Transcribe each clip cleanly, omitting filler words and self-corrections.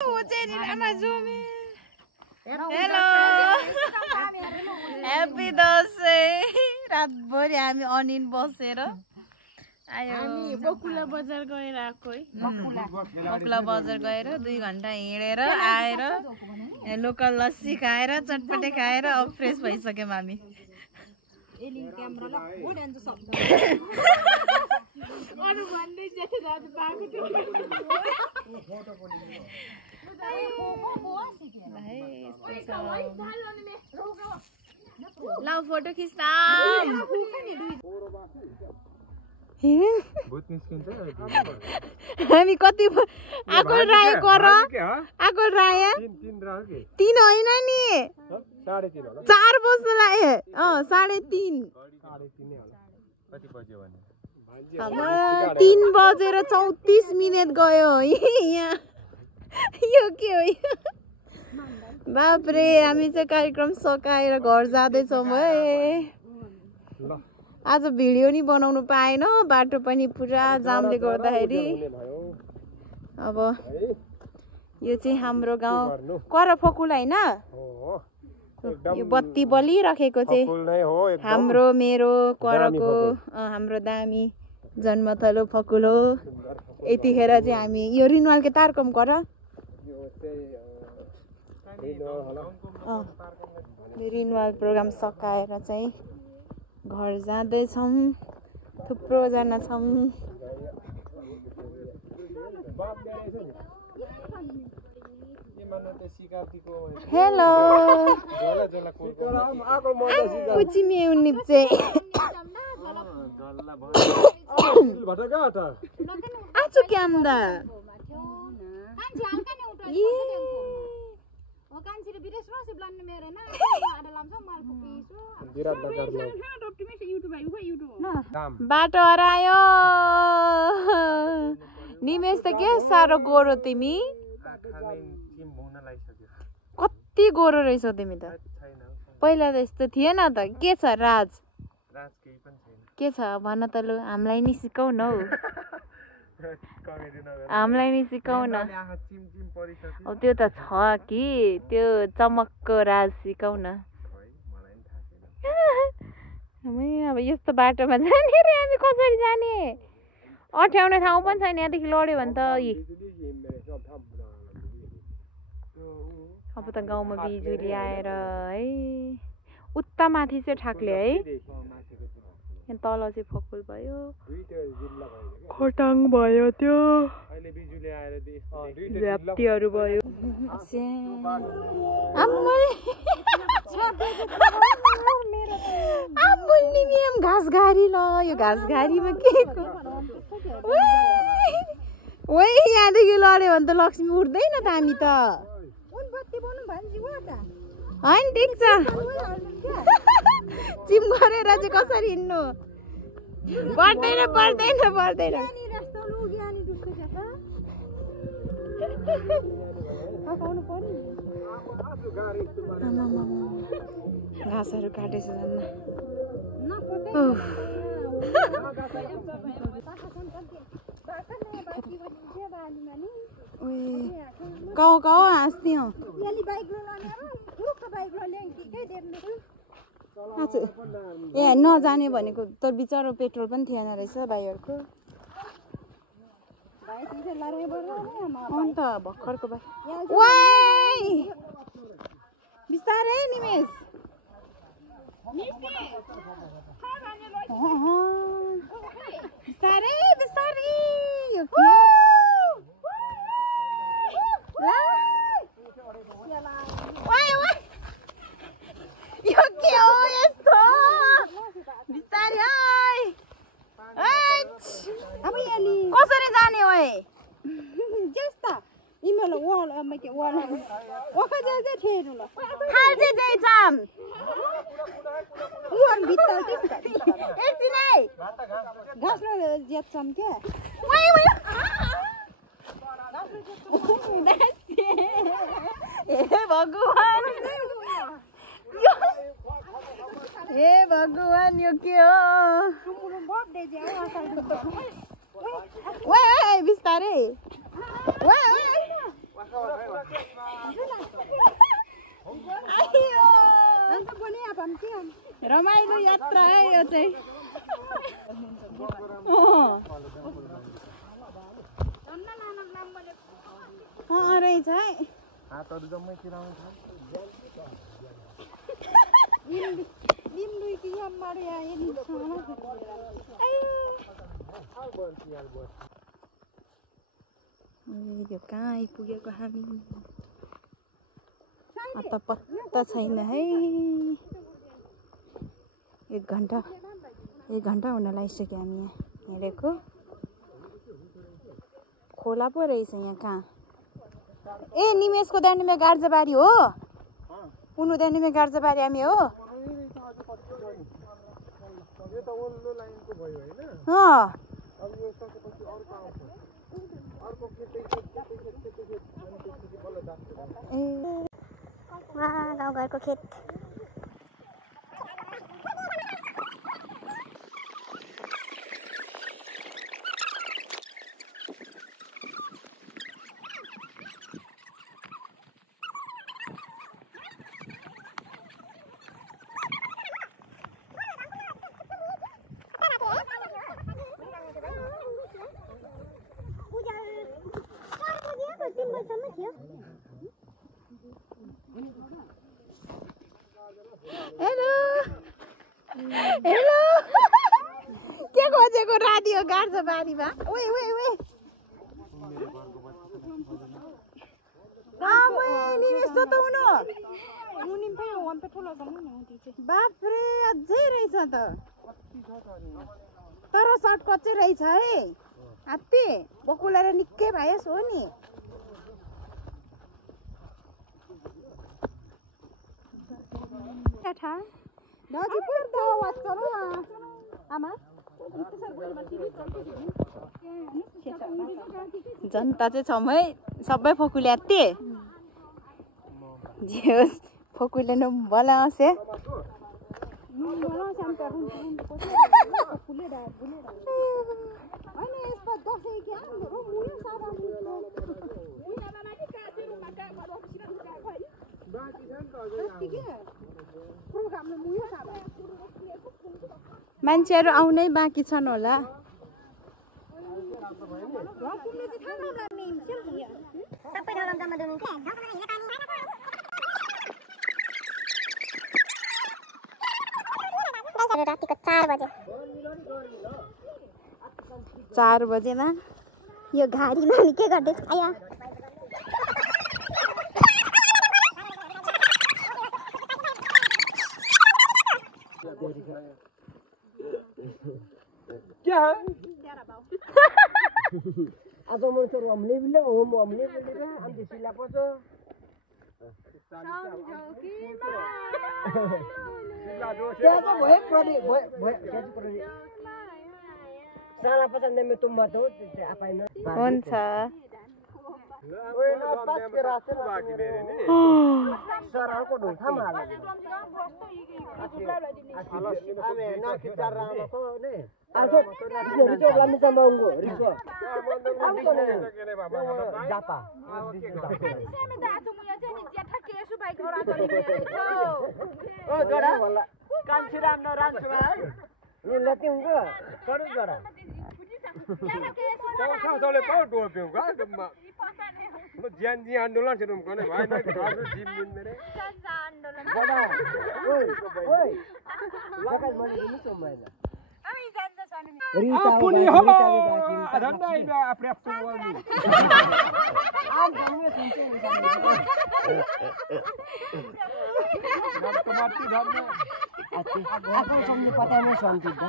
Hello happy Dashain रातभरि हामी अनिन बसेर आयो बकुला बजार गएर आएको है बकुला बजार गएर 2 घण्टा हिँडेर आएर लोकल लस्सी खाएर चटपटे खाएर अब फ्रेस भइसक्यौँ हामी ल फोटो खिच्दा हामी कति आको राय गर आको राय 3 होइन नि 4 बज्नु लाग्यो 3:30 3 बजेर 34 मिनेट गयो यहाँ यो के हो बापरे हामी चाहिँ कार्यक्रम सकाएर घर जाँदैछौँ है आज भिडियो नि बनाउनु पाएन बाटो पनि पुरा जामले गर्दाखेरि अब यो चाहिँ हाम्रो गाउँ करफकुल हैन यो बत्ती बलिराखेको चाहिँ हाम्रो मेरो करको हाम्रो दामी जन्मथलो फकुल हो यतिखेर चाहिँ हामी यो रिनवाल के तारकम गर रिनवाल प्रोग्राम सकाएर चाहिँ घर जाँदैछौँ थुप्रो जना छौँ हेलो पुचिमे उन्निप्चे आछु क्याम्दा बाटो हरायो निमेश त के साह्रो गोरो तिमी कति गोरो रहेछौ तिमी त पहिला त यस्तो थिएन त के छ राज के छ भन त लु हामीलाई नि सिकाउ न हौ हामीलाई नि सिकाउ न अब त्यो त छ कि त्यो चमकको राज सिकाउ न अब यस्तो बाटोमा जाने रे हामी कसरी जाने अठ्याउने ठाउँ पनि छैन यहाँदेखि लड्यो भने त अब त गाउँमा बिजुली आएर है उता माथि चाहिँ ठाक्ले है यहाँ तल चाहिँ फकुल भयो खोटाङ भयो त्यो झ्याप्तीहरू भयो घाँसघारी ल यो घाँसघारीमा के ओइ यहाँदेखि लड्यो भने त लक्ष्मी उठ्दैन त हामी त होइन ठिक छ चिम गरेर चाहिँ कसरी हिँड्नु पर्दैन पर्दैन पर्दैन घाँसहरू काटेछ झन् कौ कौ हाँस्थ्यौ ए नजाने भनेको त बिचरा पेट्रोल पनि थिएन रहेछ भाइहरूको अन्त भर्खरको भाइ बिस्तारै निमेश बिस्तारै बिस्तारै यो के हो यस्तो बिस्तारै कसरी जाने हो जस्ता इमेल वाल के वाल ओखा जे ठेरु ल खाल्जे जे जाम उन भित्र एकदिन है घाँस र ज्याप्छम के वाइ वाइ हे भगवान हे भगवान यो के हो बिस्तारै रमाइलो यात्रा है यो चाहिँ रहेछ है यो कहाँ आइपुगेको हामी त पत्ता छैन है 1 घन्टा हुन लागिसक्यो हामी यहाँ हिँडेको खोला पो रहेछ यहाँ कहाँ ए निमेषको दानीमा गार्जाबारी हो उनु दानीमा गार्जाबारी हामी हो गाउँघरको खेत हेलो के खोजेको राडियो गार्जाबारीमा ओए बाफ्रे अझै रहेछ त तर सर्टकट चाहिँ रहेछ है हात्ती बकुलेर निकै भएस हो नि दाजु पुरा आवाज चलो आमा जनता चाहिँ छौँ है सबै फोकुले हात्ती जे होस् फोकुले न बोलाउँछ मान्छेहरू आउनै बाँकी छन् होला रातिको 4 बजे 4 बजेमा यो घारीमा नि के गर्दैछ आया क्या है आज म त रमले बिले हो ममले बिले अनि सिला पछ क्या तो भए प्रदे भए क्या चाहिँ प्रदे साला पछान्ने मे तुम मत हो आपाइन हुन्छ ओए न पास के रास्ते बाकी मेरे ने सरहको ढोका माला आमे न किचार रामा को ने आजो रिजो लामी समाउँगो रिजो जापा सेमे दाजु मुया चाहिँ नि जेठा केसु भाइ घोडा चली गएको ओ जडा कान्छी राम न रान्छु भाइ नि लतिङको करू जडा खासले पो डोप्यौ गा म ज्यान जी आन्दोलन छेम गर्ने भाइ न घरको जिम दिन मेरे बडा ओइ ओइ लकाइ मैले नि सोमैन हामी जान्छ सानो रिता पुनी हो धन्दै बा आप्रेप गर्नु आम भन्ने सुन्छु टमाटी धर्म आफू सम्झे पता नै शान्ति दा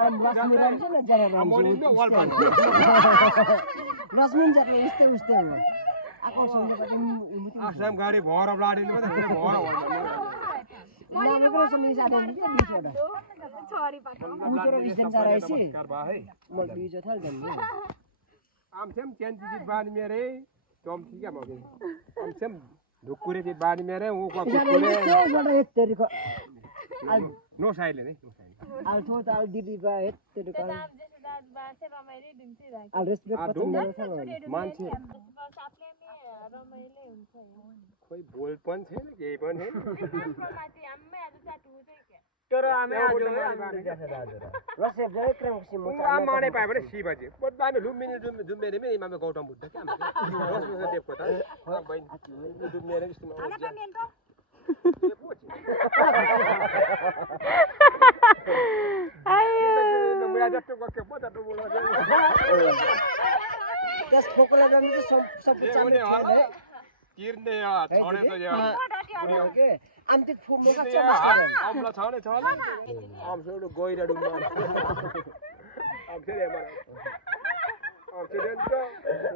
रश्मि राम्छ न जरा रश्मिन जरा उस्तै हो आको सम्झे पता आसाम गाडी भर लाडिनु त भर नाम को सम्झे साथे नि बिचोडा छोरी पाटो उजरो बिस्दैन जराइसी म बिजो थल दन्नु आम सेम चेन्जी दि बानी मेरे तम ठीक है मगे आम सेम ढुकुरे दि बानी मेरे वो को कुरे जोडा हेतेरीको नो साइले नै आल थो ताल दिदी बा हेतेरीको मान्छे खोइ बोल पनि छैन केही पनि छैन तर आमे आज रसे क्रम माने पाए भने सी बजे बट बामे लुम्बिनी जुम्मेरे मे मामे गौतम बुद्ध के रस देवको त बहिनी जुम्मेरे स्कुलमा मैं जस्तो गके पो त बोला त्यस फोकला जाने चाहिँ सब किर्ने छोडे त यहाँ के आमति फुम्बे का आमला छाने आम छोडो गइरा डुम्बा आम छेरे मारा आम छेरे त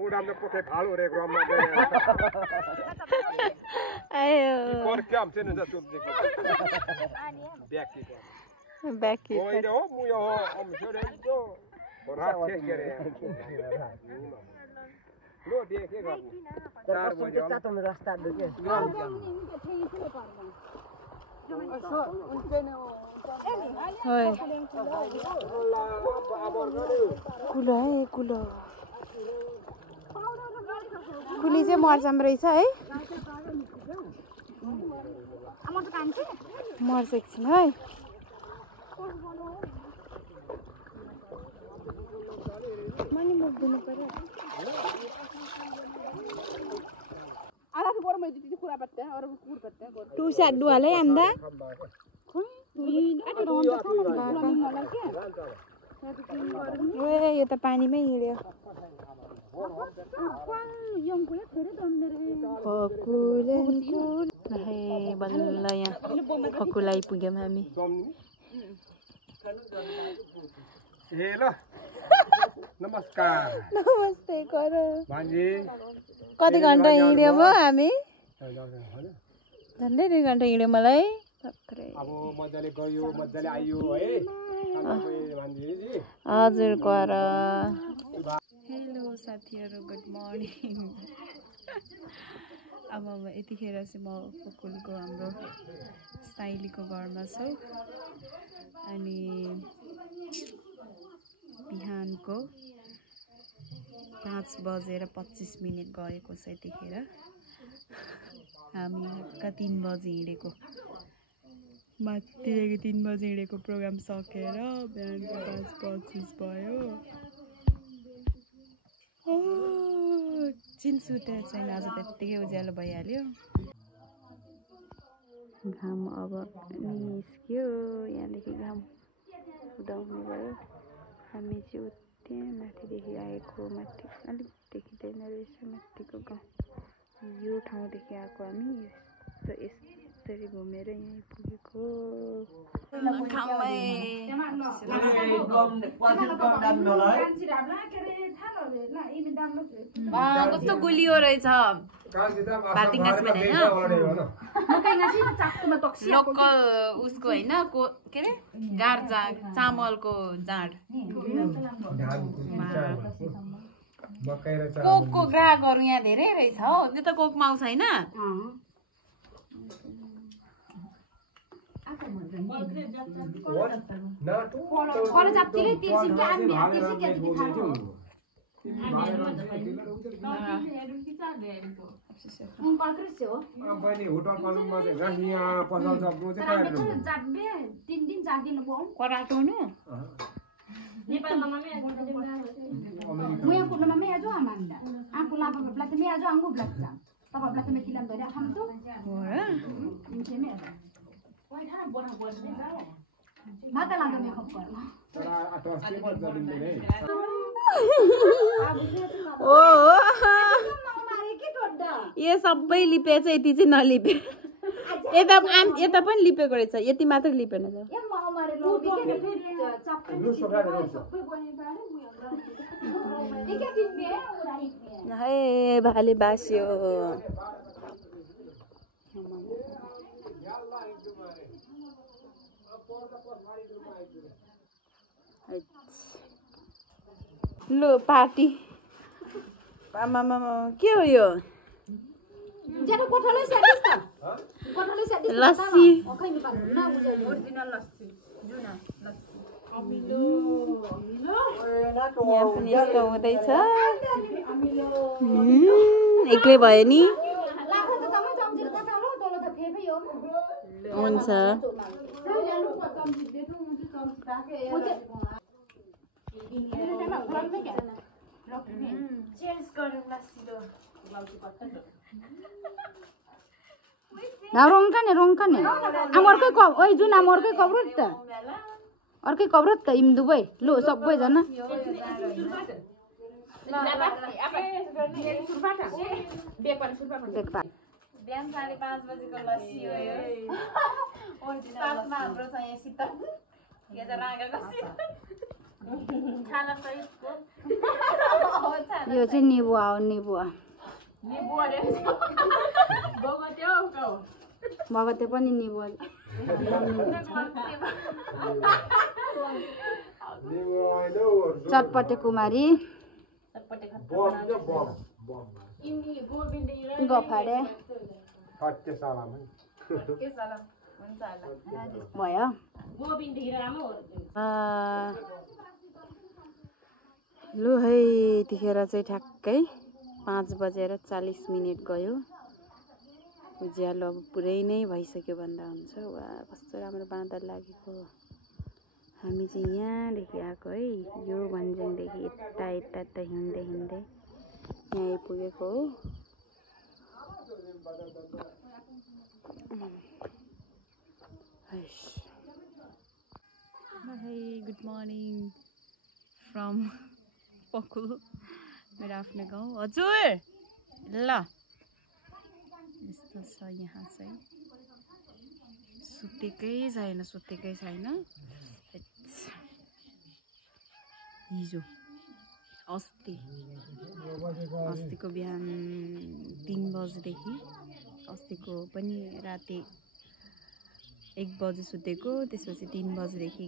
उडाम त पोखे फालो रे ग्राममा गए आयो पर काम छैन जस्तो देखि ब्याकी गइरा हो मुयो हो आम छेरे त रात छे गरे लो देखे गर्नु 4 बजे चाटो रास्ता दुके होय कुलो कुली चाहिँ मर्छम रहेछ है मर्छ एकछिन है टुसा डुवाले आन्दा ए यो त पानीमै हिँड्यो बल्ल यहाँ फकुल आइपुग्यौँ हामी हेलो नमस्कार नमस्ते कर भान्जी कति घन्टा हिँड्यो भयो हामी झन्डै 2 घन्टा हिँड्यो मलाई अब मजाले गयो मजाले आयो है हजुर कर हेलो साथीहरू गुड मर्निङ अब यतिखेर चाहिँ म फकुलको हाम्रो साइलीको घरमा छु अनि बिहानको 5:25 गएको छ यतिखेर हामी 3 बजे हिँडेको माथिदेखि 3 बजे हिँडेको प्रोग्राम सकेर बिहानको 5:25 भयो चिन्सुटे छैन आज त्यत्तिकै उज्यालो भइहाल्यो घाम अब निस्क्यो यहाँदेखि घाम उदाउने भयो हामी चाहिँ त्यहाँ माथिदेखि आएको माथि अलिक देखिँदैन रहेछ माथिको गाउँ यो ठाउँदेखि आएको हामी यसरी घुमेर यहीँ पुगेको कस्तो गुलियो रहेछ लोकल उसको होइन के अरे गार्जा चामलको जाँड कोकको ग्राहकहरू यहाँ धेरै रहेछ हो त्यो त कोकमा आउँछ होइन कराटोनु यो सबै लिपेछ यति चाहिँ नलिपे यता पनि लिपेको रहेछ यति मात्र लिपेन हे भाले बास्यो लो पार्टी के हो यो लस्सी यहाँ पनि यस्तो हुँदैछ एक्लै भयो नि हुन्छ रोङ्का नि आम अर्कै कप ओइ जुन आम अर्कै कब्रो त अर्कै कब्रो त इम दुबै लु सबैजना बिहान 5:30 बजेको लस्सी हो यो साथमा हाम्रो छ यहाँ शीतल यो चाहिँ निबुवा हो निबुवा भगते पनि निबुवा चटपटे कुमारी गफाडे भयो लु है यतिखेर चाहिँ ठ्याक्कै 5:40 गयो उज्यालो अब पुरै नै भइसक्यो भन्दा हुन्छ वा कस्तो राम्रो बाँदर लागेको हामी चाहिँ यहाँदेखि आएको है यो भन्ज्याङदेखि यता यता हिँड्दै हिँड्दै यहाँ आइपुगेको हो गुड मर्निङ फ्रम पकुल मेरो आफ्नो गाउँ हजुर ल यस्तो छ यहाँ चाहिँ सुतेकै छैन हिजो अस्तिको बिहान 3 बजेदेखि अस्तिको पनि राति 1 बजे सुतेको त्यसपछि 3 बजेदेखि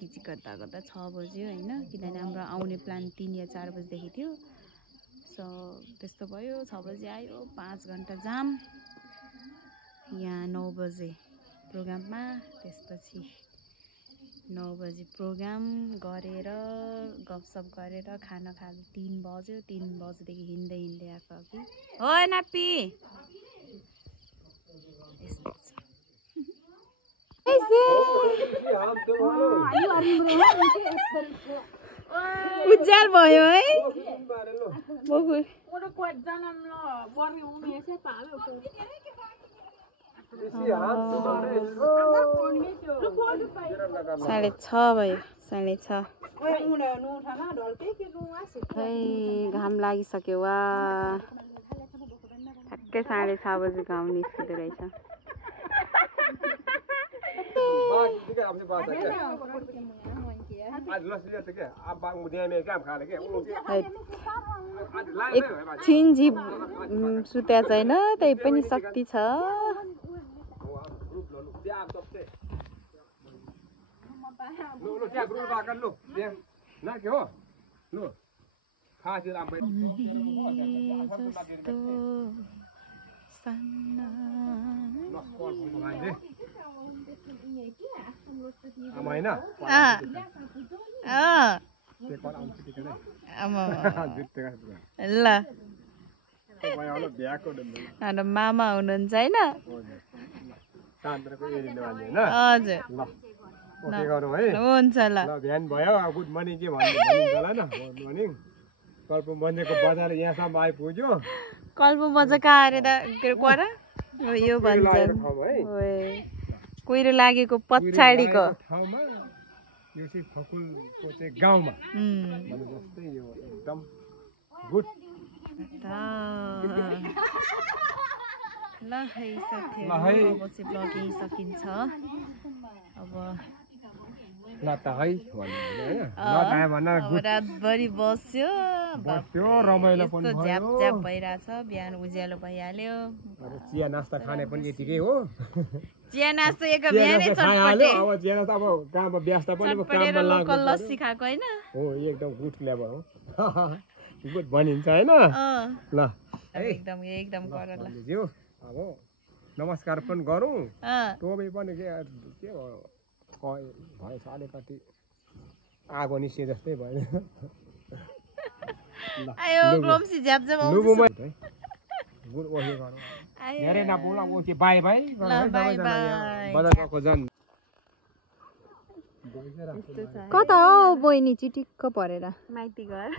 किची गर्दा 6 बज्यो होइन किनभने हाम्रो आउने प्लान 3 या 4 बजेदेखि थियो सो त्यस्तो भयो 6 बजे आयो 5 घन्टा जाम यहाँ 9 बजे प्रोग्राममा त्यसपछि 9 बजे प्रोग्राम गरेर गफसप गरेर खाना खानु 3 बज्यो 3 बजेदेखि हिँड्दै आएको कि हो नापी उज्याल भयो है साढे 6 भयो 6:30 घाम लागिसक्यो वा ठ्याक्कै 6:30 बजे घाम निस्किँदो रहेछ एकछिन झिप सुत्या छैन त्यही पनि शक्ति छ ल मामा हुनुहुन्छ होइन हजुर हुन्छ ल बिहान भयो गुड मर्निङ के भनिन्छ होला न गुड मर्निङ कल्पो बन्देको बजार यहाँसम्म आइपुग्यो कल्पो बजार कहाँ अरे त यो भन्छ कुहिरो लागेको पछाडिको ठाउँमा यो चाहिँ फकुलको चाहिँ गाउँमा भने जस्तै यो एकदम गुड ल है साथीहरु अब चाहिँ ब्लगिङ सकिन्छ अब ल त है रातभरि बस्यो रमाइलो पनि झ्याप भइरहेछ बिहान उज्यालो भइहाल्यो चिया नास्ता खाने पनि यतिकै हो चिया नास्ता एक बिहानै चटपटे अब चिया नास्ता अब काममा व्यस्त पनि काममा लोकल लस्सी खाएको हैन हो एकदम गुड फ्लेभर हो गुड भनिन्छ हैन ल एकदम गर ल अब नमस्कार पनि गरौँ टोपी पनि के भयो अलिकति आगो निस्के जस्तै भयो आयो ग्लोम्सी झ्याप झ्याप आउँछ लुबुमा गुड ओके गरौँ धेरै नबोला ओके बाई बाई ल बाई बाई बजार गएको जन कता हो बहिनी चिटिक्क परेर माइती घर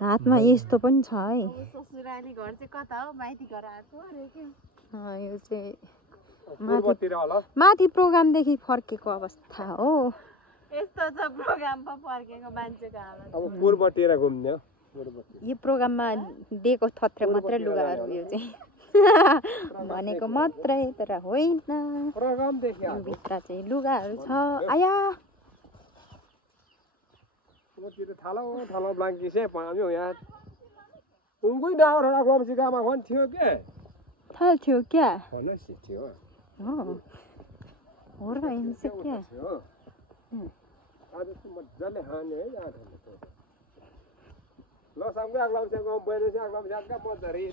हातमा यस्तो पनि छ है ससुराली घर चाहिँ कता हो माइती घर आएको अरे के यो चाहिँ पूर्वतिर होला माथि प्रोग्रामदेखि फर्केको अवस्था हो यस्तो छ प्रोग्राममा फर्केको मान्छेको हालत अब पूर्वतिर घुम्ने हो पूर्वतिर यो प्रोग्राममा दिएको थत्रे मात्रै लुगाहरू यो चाहिँ भनेको मात्रै तर होइन प्रोग्राम देख्यो भित्र चाहिँ लुगाहरू छ आया पूर्वतिर थालो ब्लाङ्की से पाम्यो यहाँ उनकै डावर एउटा ग्लोम्सीकामा भन थियो के थाहा थियो क्या भन्न सिक्थ्यो हो र एमसी क्या आज चाहिँ मजाले हाने है यहाँ ल सबकै ग्लोम्सी गाउँ बहिनी चाहिँ ग्लोम्सी कहाँ पर्छ रे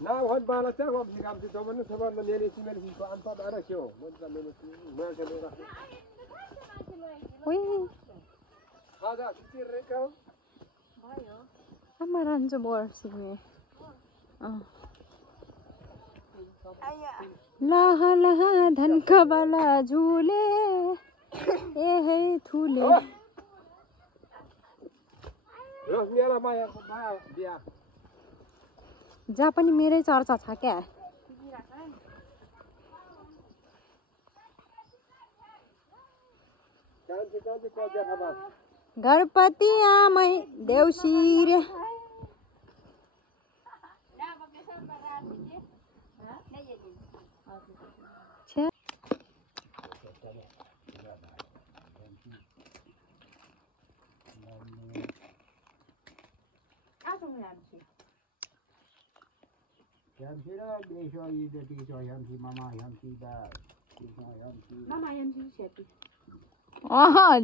ना भन बाला चाहिँ ग्लोम्सी काम चाहिँ जब सब मेले सिमेको अन्त आएर के हो मजा मेले मान्छे लिएर खाजा चिरेको भयो आमा रान्छु बर्सिमे लाह लाह धनकबाला झुले ए हे थुले मेरा माया बिहा जहाँ पनि मेरै चर्चा छ क्या घरपति आमै देउसी रे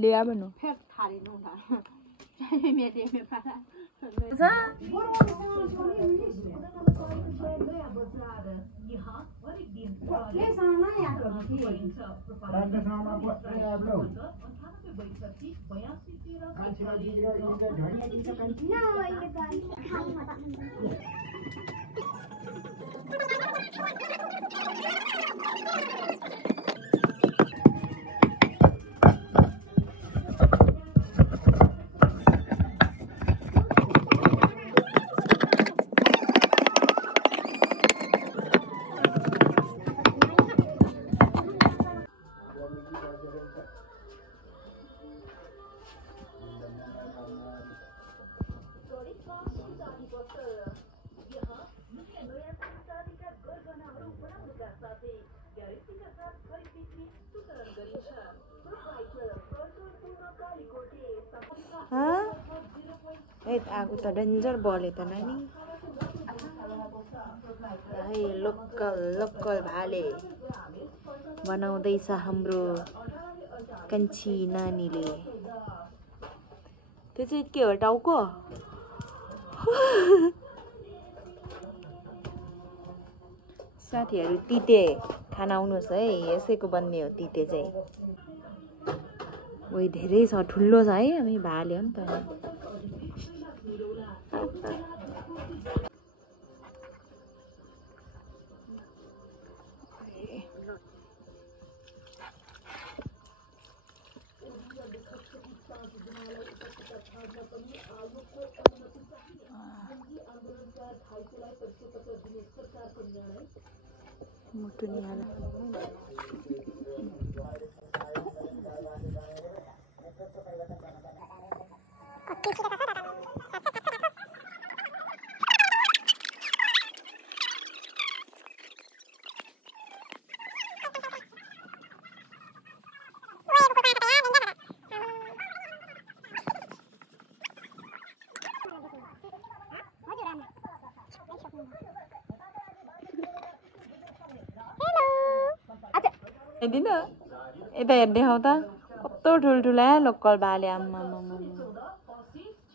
ल्याब नु आगो त डेन्जर बल्यो त नानी लोकल लोकल भाले बनाउँदैछ हाम्रो कान्छी नानीले त्यो चाहिँ के हो टाउको साथीहरू तिते खाना आउनुहोस् है यसैको बन्ने हो तिते चाहिँ वही धेरै छ ठुलो छ है हामी भाले हो नि त मुटु निहाल हेर्दिन यता हेर्दै हौ त कस्तो ठुल्ठुला लोकल भाले आम्मा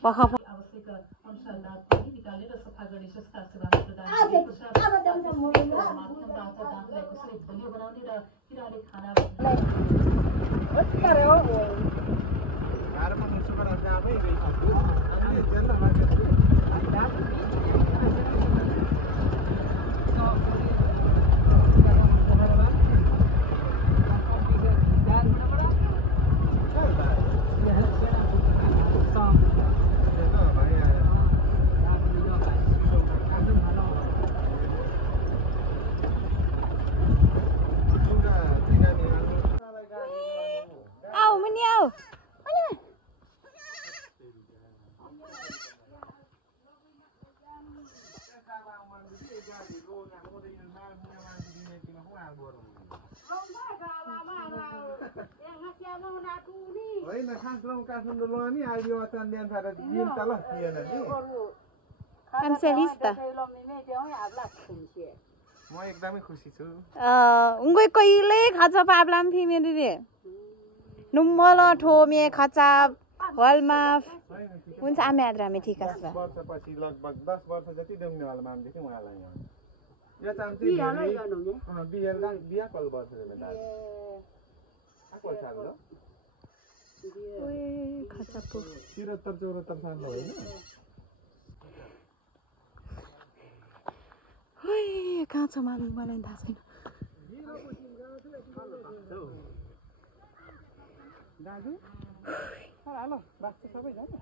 पख आऊ मुनि आऊ होइन खासमा काठमाडौँ नि आइदियो चन्दियन फाटा दिन तल थिएन नि Kanselista. म एकदमै खुसी छु unggoy koyle khachap ablam phimeri re nummolo thome khachap walma हुन्छ आमे आद्रामे ठीक छ 10 वर्षपछि लगभग 10 वर्ष जति डुङ्नेवाला मान्छे थियो उहाँलाई यहाँ यो चाहिँ बिहा कल वर्ष जिम्मेदार आको साल हो ओए खचपो 73 74 साल होइन ओए कहाँ छ मामी मलाई थाहा छैन दाजु हेलो बास्छ सबै जाने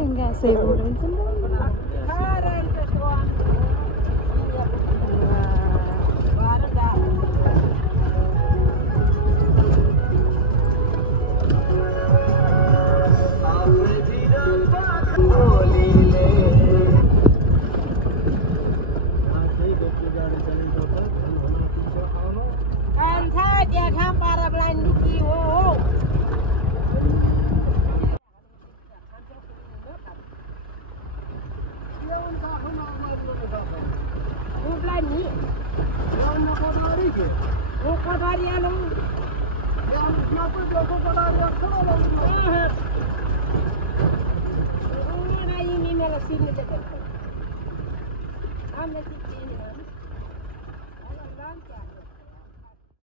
enggak sih belum I'm